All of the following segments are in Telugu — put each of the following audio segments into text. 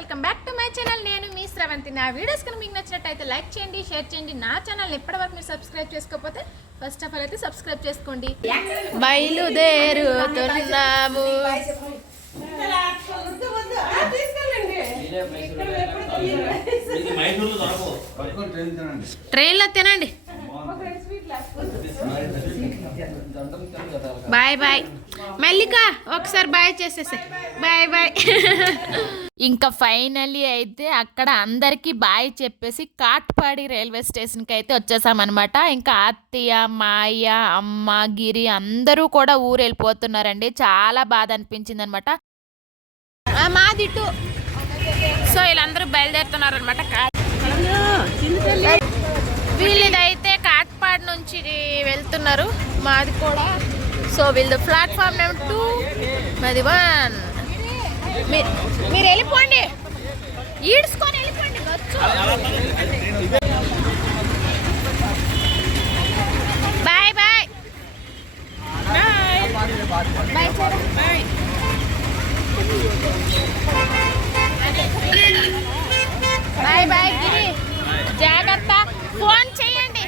Welcome back to my channel. నేను మీ శ్రవంతి. నా వీడియోస్ కనుక మీకు నచ్చినట్టయితే లైక్ చేయండి, షేర్ చేయండి. నా ఛానల్ ఇప్పటివరకు మీరు సబ్స్క్రైబ్ చేసుకోకపోతే ఫస్ట్ ఆఫ్ ఆల్ అయితే సబ్స్క్రైబ్ చేసుకోండి. బయలుదేరుతున్నాము. ట్రైన్లో తినండి. Bye bye. మల్లిక ఒకసారి బాయ్ చేసేసా. Bye bye. ఇంకా ఫైనల్లీ అయితే అక్కడ అందరికీ బాయ్ చెప్పేసి కాట్పాడి రైల్వే స్టేషన్కి అయితే వచ్చేసామన్నమాట. ఇంకా అత్తయ్య, మాయ, అమ్మ, గిరి అందరూ కూడా ఊరు వెళ్ళిపోతున్నారండి. చాలా బాధ అనిపించింది అనమాట. మాదిట్టు. సో వీళ్ళందరూ బయలుదేరుతున్నారు అనమాట. వీళ్ళదైతే కాట్పాడ్ నుంచి వెళ్తున్నారు. మాది కూడా. సో వీళ్ళది ప్లాట్ఫామ్ నెంబర్ 2, మాది 1. మీరు వెళ్ళిపోండి, ఈడ్చుకొని వెళ్ళిపోండి. Bye bye bye bye. Bye bye Giri, జాగ్రత్త. ఫోన్ చేయండి.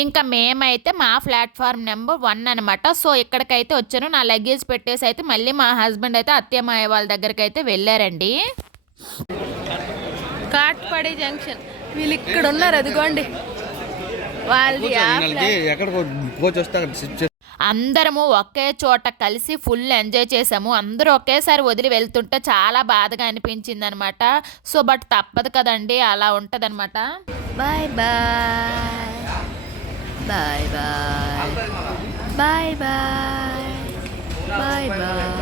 ఇంకా మేమైతే మా ప్లాట్ఫామ్ నెంబర్ 1 అనమాట. సో ఇక్కడికైతే వచ్చాను. నా లగేజ్ పెట్టేసి అయితే మళ్ళీ మా హస్బెండ్ అయితే అత్తయ్య వాళ్ళ దగ్గరికి అయితే వెళ్ళారండి. కాట్పాడి జంక్షన్. వీళ్ళు ఇక్కడ ఉన్నారు, అదిగోండి వాళ్ళది. అందరము ఒకే చోట కలిసి ఫుల్ ఎంజాయ్ చేసాము. అందరూ ఒకేసారి వదిలి వెళ్తుంటే చాలా బాధగా అనిపించింది అనమాట. సో బట్ తప్పదు కదండి, అలా ఉంటుంది అనమాట. Bye bye bye bye bye bye bye.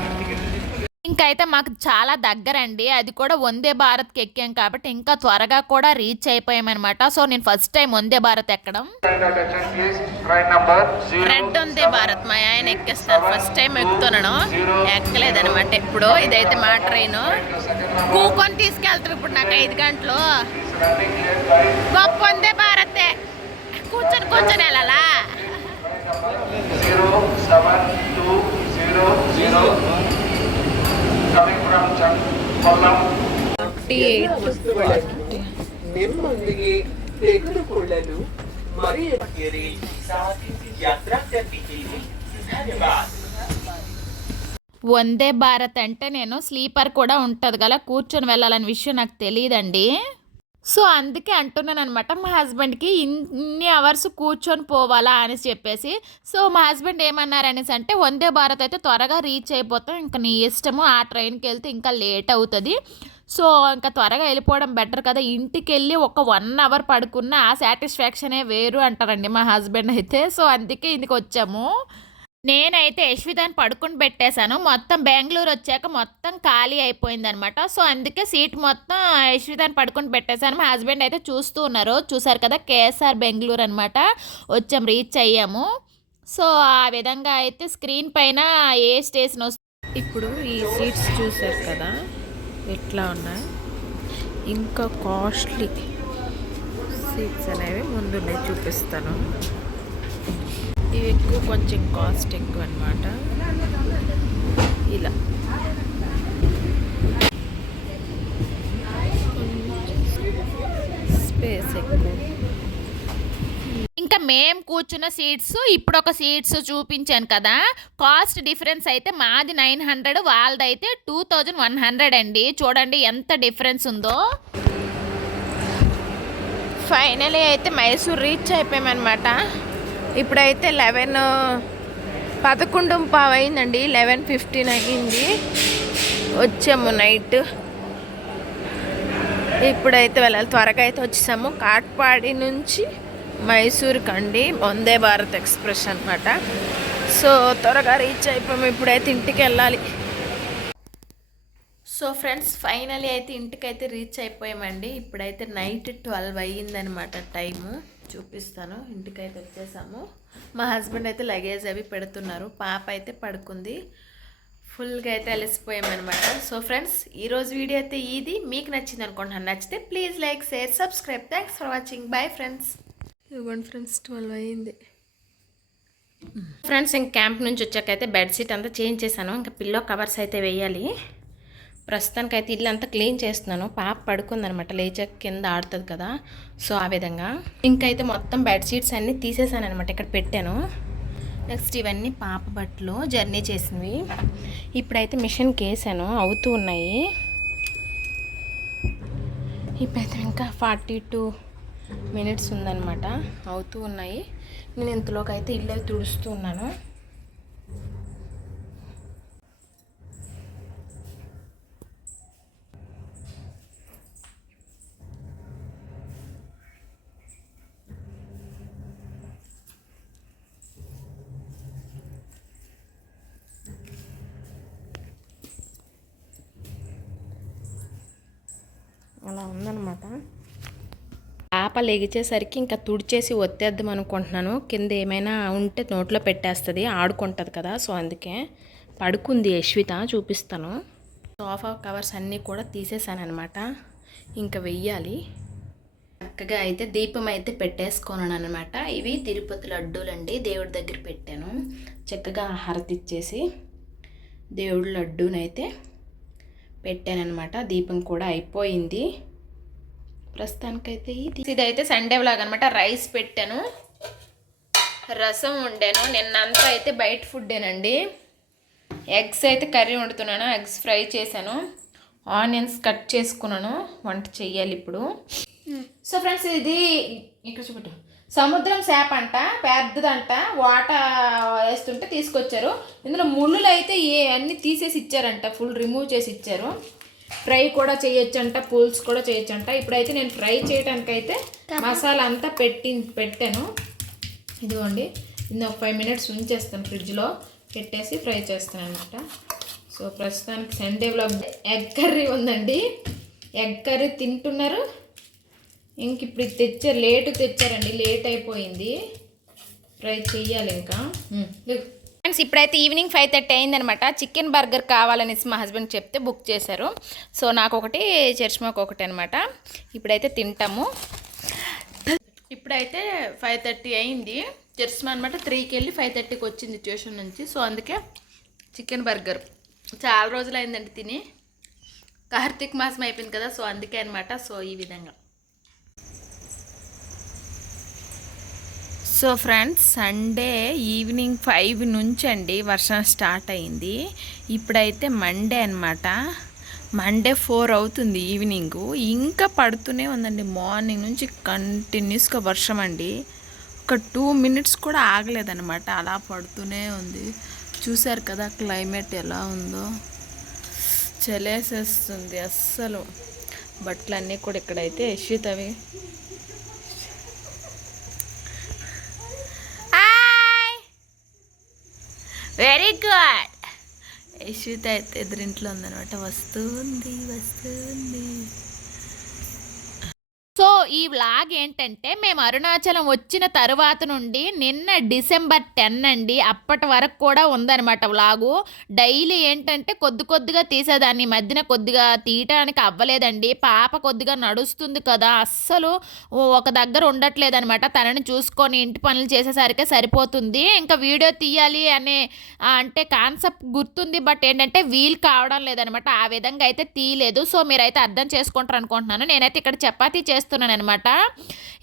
ఇంకైతే మాకు చాలా దగ్గరండి, అది కూడా వందే భారత్కి ఎక్కాం కాబట్టి ఇంకా త్వరగా కూడా రీచ్ అయిపోయామన్నమాట. సో నేను ఫస్ట్ టైం వందే భారత్ ఎక్కడం. రెడ్ వందే భారత్ మా ఆయన ఎక్కేస్తాను. ఫస్ట్ టైం ఎక్కుతున్నాను, ఎక్కలేదనమాట ఎప్పుడు. ఇదైతే మా ట్రైన్. కూకొని తీసుకెళ్తారు ఇప్పుడు నాకు 5 గంటలు. గొప్ప వందే భారతే. కూర్చొని కూర్చొని వెళ్ళాలా. ನಿಮ್ಮೊಂದಿಗೆ ತೆಗೆದುಕೊಳ್ಳಲು వందే భారత్ అంటే నేను స్లీపర్ కూడా ఉంటుంది కదా, కూర్చొని వెళ్ళాలని విషయం నాకు తెలియదండి. సో అందుకే అంటున్నాను అనమాట మా హస్బెండ్కి, ఇన్ని అవర్స్ కూర్చొని పోవాలా అని చెప్పేసి. సో మా హస్బెండ్ ఏమన్నారనేసి అంటే, వందే భారత్ అయితే త్వరగా రీచ్ అయిపోతాం, ఇంకా నీ ఇష్టము, ఆ ట్రైన్కి వెళ్తే ఇంకా లేట్ అవుతుంది. సో ఇంకా త్వరగా వెళ్ళిపోవడం బెటర్ కదా, ఇంటికి వెళ్ళి ఒక 1 అవర్ పడుకున్న ఆ సాటిస్ఫాక్షనే వేరు అంటారండి మా హస్బెండ్ అయితే. సో అందుకే ఇందుకు వచ్చాము. నేనైతే యశ్వితాన్ని పడుకుని పెట్టేశాను. మొత్తం బెంగళూరు వచ్చాక మొత్తం ఖాళీ అయిపోయింది అనమాట. సో అందుకే సీట్ మొత్తం యశ్వితాన్ని పడుకుని పెట్టేశాను. మా హస్బెండ్ అయితే చూస్తూ ఉన్నారు. చూసారు కదా, కేఎస్ఆర్ బెంగళూరు అనమాట. వచ్చాం, రీచ్ అయ్యాము. సో ఆ విధంగా అయితే స్క్రీన్ పైన ఏ స్టేషన్ వస్తుంది. ఇప్పుడు ఈ సీట్స్ చూసారు కదా ఎట్లా ఉన్నాయి. ఇంకా కాస్ట్లీ సీట్స్ అనేవి ముందున్నాయి, చూపిస్తాను. ఇవి ఎక్కువ, కొంచెం కాస్ట్ ఎక్కువ అనమాట. ఇలా స్పేస్ ఎక్కువ. ఇంకా మేము కూర్చున్న సీట్స్, ఇప్పుడు ఒక సీట్స్ చూపించాను కదా, కాస్ట్ డిఫరెన్స్ అయితే మాది 900, వాళ్ళదైతే 2100 అండి. చూడండి ఎంత డిఫరెన్స్ ఉందో. ఫైనలీ అయితే మైసూర్ రీచ్ అయిపోయామన్నమాట. ఇప్పుడైతే 11:15 అయిందండి. 11:15 అయింది. వచ్చాము నైట్. ఇప్పుడైతే వెళ్ళాలి, త్వరగా అయితే వచ్చేసాము. కాట్పాడి నుంచి మైసూర్కి అండి, వందే భారత్ ఎక్స్ప్రెస్ అనమాట. సో త్వరగా రీచ్ అయిపోయాము. ఇప్పుడైతే ఇంటికి వెళ్ళాలి. సో ఫ్రెండ్స్ ఫైనలీ అయితే ఇంటికైతే రీచ్ అయిపోయామండి. ఇప్పుడైతే నైట్ 12 అయ్యిందనమాట టైము. చూపిస్తాను. ఇంటికైతే వచ్చేసాము. మా హస్బెండ్ అయితే లగేజ్ అవి పెడుతున్నారు. పాప అయితే పడుకుంది. ఫుల్గా అయితే అలసిపోయామన్నమాట. సో ఫ్రెండ్స్, ఈరోజు వీడియో అయితే ఇది. మీకు నచ్చింది అనుకుంటున్నాను. నచ్చితే please like, share, subscribe. Thanks for watching. Bye friends. ఇవ్వండి ఫ్రెండ్స్, 12 అయింది. ఫ్రెండ్స్, ఇంక క్యాంప్ నుంచి వచ్చాకైతే బెడ్షీట్ అంతా చేంజ్ చేశాను. ఇంకా పిల్లో కవర్స్ అయితే వేయాలి. ప్రస్తుతానికైతే ఇల్లు అంతా క్లీన్ చేస్తున్నాను. పాప పడుకుందనమాట, లేచాక కింద ఆడుతుంది కదా, సో ఆ విధంగా. ఇంకైతే మొత్తం బెడ్షీట్స్ అన్నీ తీసేసాను అనమాట, ఇక్కడ పెట్టాను. నెక్స్ట్ ఇవన్నీ పాప బట్టలు జర్నీ చేసినవి. ఇప్పుడైతే మిషన్కి వేసాను, అవుతూ ఉన్నాయి. ఇప్పుడైతే ఇంకా 42 minutes ఉందన్నమాట, అవుతూ ఉన్నాయి. నేను ఇంతలోకి అయితే ఇల్లు తుడుస్తూ ఉన్నాను. అలా ఉందన్నమాట. పాప లెగిచేసరికి ఇంకా తుడిచేసి ఒత్తేద్దాం అనుకుంటున్నాను. కింద ఏమైనా ఉంటే నోట్లో పెట్టేస్తుంది, ఆడుకుంటుంది కదా, సో అందుకే. పడుకుంది యశ్విత, చూపిస్తాను. సోఫా కవర్స్ అన్నీ కూడా తీసేసాను అనమాట, ఇంకా వెయ్యాలి. చక్కగా అయితే దీపం అయితే పెట్టేసుకున్నాను అనమాట. ఇవి తిరుపతి లడ్డూలండి, దేవుడి దగ్గర పెట్టాను. చక్కగా హారతి ఇచ్చేసి దేవుడి లడ్డూనైతే పెట్టానమాట. దీపం కూడా అయిపోయింది. ప్రస్తుతానికైతే ఇదైతే సండే వ్లాగ్ అనమాట. రైస్ పెట్టాను, రసం వండాను. నిన్నంతా అయితే బయట ఫుడ్డేనండి. ఎగ్స్ అయితే కర్రీ వండుతున్నాను, ఎగ్స్ ఫ్రై చేశాను, ఆనియన్స్ కట్ చేసుకున్నాను. వంట చెయ్యాలి ఇప్పుడు. సో ఫ్రెండ్స్, ఇది ఇక్కడ చూపెట్టు, సముద్రం చేప అంట, పెద్దదంట. వాటర్ వేస్తుంటే తీసుకొచ్చారు. ఇందులో ముళ్ళులు అయితే అన్నీ తీసేసి ఇచ్చారంట, ఫుల్ రిమూవ్ చేసి ఇచ్చారు. ఫ్రై కూడా చేయొచ్చంట, పులుసు కూడా చేయొచ్చంట. ఇప్పుడైతే నేను ఫ్రై చేయడానికైతే మసాలా అంతా పెట్టాను. ఇదిగోండి, ఇది ఒక 5 minutes ఉంచేస్తాను, ఫ్రిడ్జ్లో పెట్టేసి ఫ్రై చేస్తాను అనమాట. సో ప్రస్తుతానికి సండే వ్లాగ్. ఎగ్ కర్రీ ఉందండి, ఎగ్ కర్రీ తింటున్నారు. ఇంక ఇప్పుడు తెచ్చారు, తెచ్చారండి, లేట్ అయిపోయింది. ఫ్రై చెయ్యాలి ఇంకా. ఫ్రెండ్స్, ఇప్పుడైతే ఈవినింగ్ 5:30 అయిందనమాట. చికెన్ బర్గర్ కావాలనేసి మా హస్బెండ్ చెప్తే బుక్ చేశారు. సో నాకు ఒకటి, చరిష్మాకు ఒకటి అనమాట. ఇప్పుడైతే తింటాము. ఇప్పుడైతే 5:30 అయింది. చరిష్మా అనమాట 3కి వెళ్ళి 5:30కి వచ్చింది ట్యూషన్ నుంచి. సో అందుకే చికెన్ బర్గర్ చాలా రోజులు అయిందండి తిని. కార్తీక మాసం అయిపోయింది కదా, సో అందుకే అనమాట. సో ఈ విధంగా. సో ఫ్రెండ్స్, సండే ఈవినింగ్ 5 నుంచి అండి వర్షం స్టార్ట్ అయింది. ఇప్పుడైతే మండే అనమాట. మండే 4 అవుతుంది ఈవినింగు, ఇంకా పడుతూనే ఉందండి. మార్నింగ్ నుంచి కంటిన్యూస్గా వర్షం అండి. ఒక 2 minutes కూడా ఆగలేదన్నమాట, అలా పడుతూనే ఉంది. చూసారు కదా క్లైమేట్ ఎలా ఉందో, చలేసేస్తుంది అస్సలు. బట్టలన్నీ కూడా ఇక్కడైతే యశ్వితవి. Very good. యశ్విత అయితే ఎదురింట్లో ఉందనమాట, వస్తుంది. సో ఈ వ్లాగ్ ఏంటంటే, మేము అరుణాచలం వచ్చిన తర్వాత నుండి నిన్న December 10 అండి, అప్పటి వరకు కూడా ఉందన్నమాట వ్లాగు. డైలీ ఏంటంటే కొద్దిగా తీసేదాన్ని, మధ్యన కొద్దిగా తీయటానికి అవ్వలేదండి. పాప కొద్దిగా నడుస్తుంది కదా, అస్సలు ఒక దగ్గర ఉండట్లేదు అనమాట. తనని చూసుకొని ఇంటి పనులు చేసేసరికి సరిపోతుంది. ఇంకా వీడియో తీయాలి అనే అంటే కాన్సెప్ట్ గుర్తుంది, బట్ ఏంటంటే వీలు కావడం లేదనమాట. ఆ విధంగా అయితే తీయలేదు. సో మీరైతే అర్థం చేసుకుంటారు అనుకుంటున్నాను. నేనైతే ఇక్కడ చపాతీ చేస్తున్నాను అనమాట.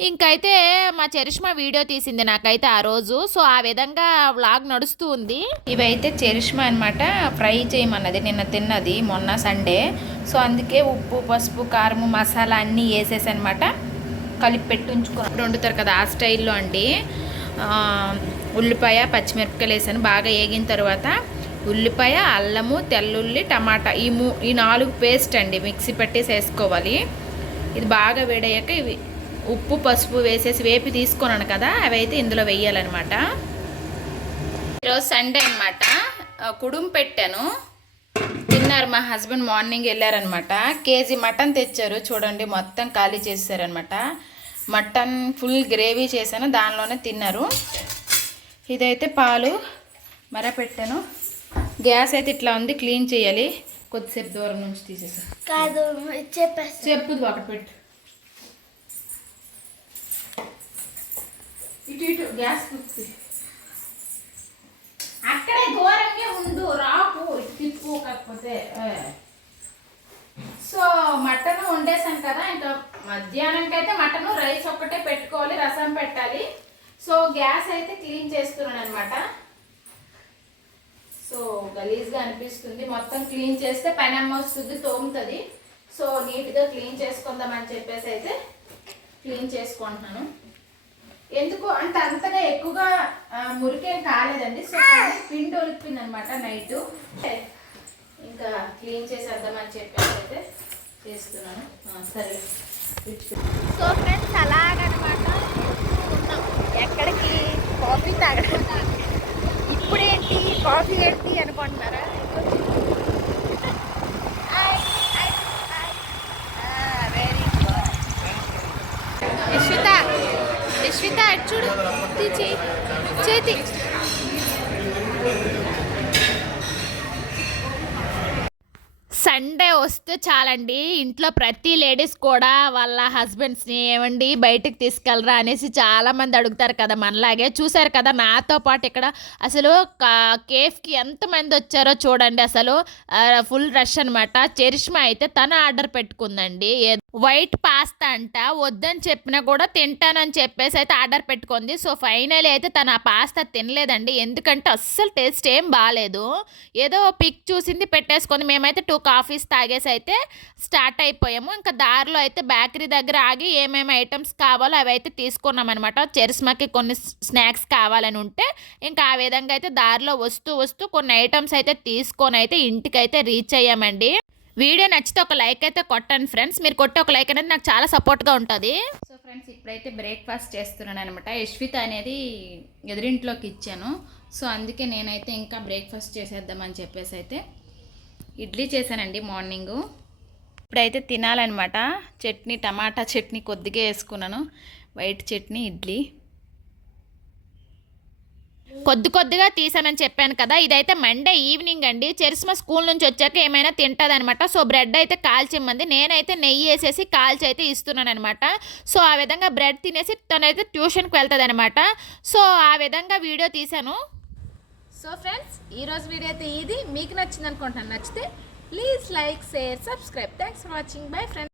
ఇంకైతే మా చరిష్మా వీడియో తీసింది నాకైతే ఆ రోజు. సో ఆ విధంగా వ్లాగ్ నడుస్తూ ఉంది. ఇవైతే చరిష్మా అనమాట ఫ్రై చేయమన్నది, నిన్న తిన్నది మొన్న సండే. సో అందుకే ఉప్పు, పసుపు, కారము, మసాలా అన్నీ వేసేసి అనమాట కలిపి పెట్టి ఉంచుకొని వండుతారు కదా, ఆ స్టైల్లో అండి. ఉల్లిపాయ, పచ్చిమిరపకాయలు వేసాను. బాగా వేగిన తర్వాత ఉల్లిపాయ, అల్లము, తెల్లుల్లి, టమాటా, ఈ 4 పేస్ట్ అండి మిక్సీ పట్టేసి వేసుకోవాలి. ఇది బాగా వేడయ్యాక ఇవి ఉప్పు, పసుపు వేసేసి వేపి తీసుకున్నాను కదా, అవి అయితే ఇందులో వేయాలన్నమాట. ఈరోజు సండే అనమాట, కుడుము పెట్టాను. తిన్నారు మా హస్బెండ్. మార్నింగ్ వెళ్ళారనమాట. కేజీ మటన్ తెచ్చారు, చూడండి మొత్తం ఖాళీ చేశారనమాట. మటన్ ఫుల్ గ్రేవీ చేశాను, దానిలోనే తిన్నారు. ఇదైతే పాలు మరపెట్టాను. గ్యాస్ అయితే ఇట్లా ఉంది, క్లీన్ చేయాలి. కొద్దిసేపు దూరం నుంచి తీసేసా. కాదు చెప్పేసి చెప్పుది ఒకటి పెట్టు. ఇటు ఇటు గ్యాస్ కుక్కి అక్కడే దూరంగా ఉండు, రాకు ఇటు తిప్పు. కాకపోతే సో మటన్ వండేసాను కదా, ఇంకా మధ్యాహ్నంకి అయితే మటన్ రైస్ ఒక్కటే పెట్టుకోవాలి, రసం పెట్టాలి. సో గ్యాస్ అయితే క్లీన్ చేస్తున్నాను అనమాట. సో గలీజ్గా అనిపిస్తుంది, మొత్తం క్లీన్ చేస్తే పని అమ్మ వస్తుంది, తోముతుంది. సో నీట్గా క్లీన్ చేసుకుందామని చెప్పేసి అయితే క్లీన్ చేసుకుంటున్నాను. ఎందుకు అంటే అంతగా ఎక్కువగా మురికేం కాలేదండి. సో పిండి ఒలిపింది అనమాట నైట్, ఇంకా క్లీన్ చేసేద్దామని చెప్పేసి అయితే చేస్తున్నాను. సరే. సో ఫ్రెండ్స్ అలాగనమాట ఉన్నాం. ఎక్కడికి? కాఫీ తాగడానికి. ఇప్పుడేంటి కాఫీ ఏంటి అనుకుంటున్నారా? Very good. యశ్విత చూడు, చేతి సండే వస్తే చాలండి, ఇంట్లో ప్రతి లేడీస్ కూడా వాళ్ళ హస్బెండ్స్ని ఏమండి బయటకు తీసుకెళ్ళరా అనేసి చాలామంది అడుగుతారు కదా మనలాగే. చూసారు కదా నాతో పాటు ఇక్కడ అసలు కేఫ్కి ఎంతమంది వచ్చారో చూడండి. అసలు ఫుల్ రష్ అనమాట. చరిష్మా అయితే తన ఆర్డర్ పెట్టుకుందండి, వైట్ పాస్తా అంట. వద్దని చెప్పినా కూడా తింటానని చెప్పేసి అయితే ఆర్డర్ పెట్టుకుంది. సో ఫైనల్ అయితే తను ఆ పాస్తా తినలేదండి, ఎందుకంటే అస్సలు టేస్ట్ ఏం బాగాలేదు. ఏదో పిక్ చూసింది పెట్టేసుకుంది. మేమైతే 2 కాఫీస్ తాగేసి అయితే స్టార్ట్ అయిపోయాము. ఇంకా దారిలో అయితే బేకరీ దగ్గర ఆగి ఏమేమి ఐటమ్స్ కావాలో అవి అయితే తీసుకున్నాం అనమాట. చరిష్మాకి కొన్ని స్నాక్స్ కావాలని ఉంటే ఇంకా ఆ విధంగా అయితే దారిలో వస్తూ కొన్ని ఐటమ్స్ అయితే తీసుకొని అయితే ఇంటికైతే రీచ్ అయ్యామండి. వీడియో నచ్చితే ఒక లైక్ అయితే కొట్టండి ఫ్రెండ్స్. మీరు కొట్టే ఒక లైక్ అనేది నాకు చాలా సపోర్ట్గా ఉంటుంది. సో ఫ్రెండ్స్ ఇప్పుడైతే బ్రేక్ఫాస్ట్ చేస్తున్నాను అనమాట. యశ్విత అనేది ఎదురింట్లోకి ఇచ్చాను. సో అందుకే నేనైతే ఇంకా బ్రేక్ఫాస్ట్ చేసేద్దామని చెప్పేసి అయితే ఇడ్లీ చేశానండి మార్నింగు. ఇప్పుడైతే తినాలన్నమాట. చట్నీ, టమాటా చట్నీ కొద్దిగా వేసుకున్నాను, వైట్ చట్నీ, ఇడ్లీ కొద్దిగా తీసానని చెప్పాను కదా. ఇదైతే మండే ఈవినింగ్ అండి. చరిష్మా స్కూల్ నుంచి వచ్చాక ఏమైనా తింటుంది అనమాట. సో బ్రెడ్ అయితే కాల్చిమ్మంది, నేనైతే నెయ్యి వేసేసి కాల్చి అయితే ఇస్తున్నాను అనమాట. సో ఆ విధంగా బ్రెడ్ తినేసి తనైతే ట్యూషన్కి వెళ్తుంది అనమాట. సో ఆ విధంగా వీడియో తీశాను. సో ఫ్రెండ్స్ ఈరోజు వీడియో అయితే ఇది మీకు నచ్చింది అనుకుంటున్నాను. నచ్చితే please like, share, subscribe. Thanks for watching. Bye friends.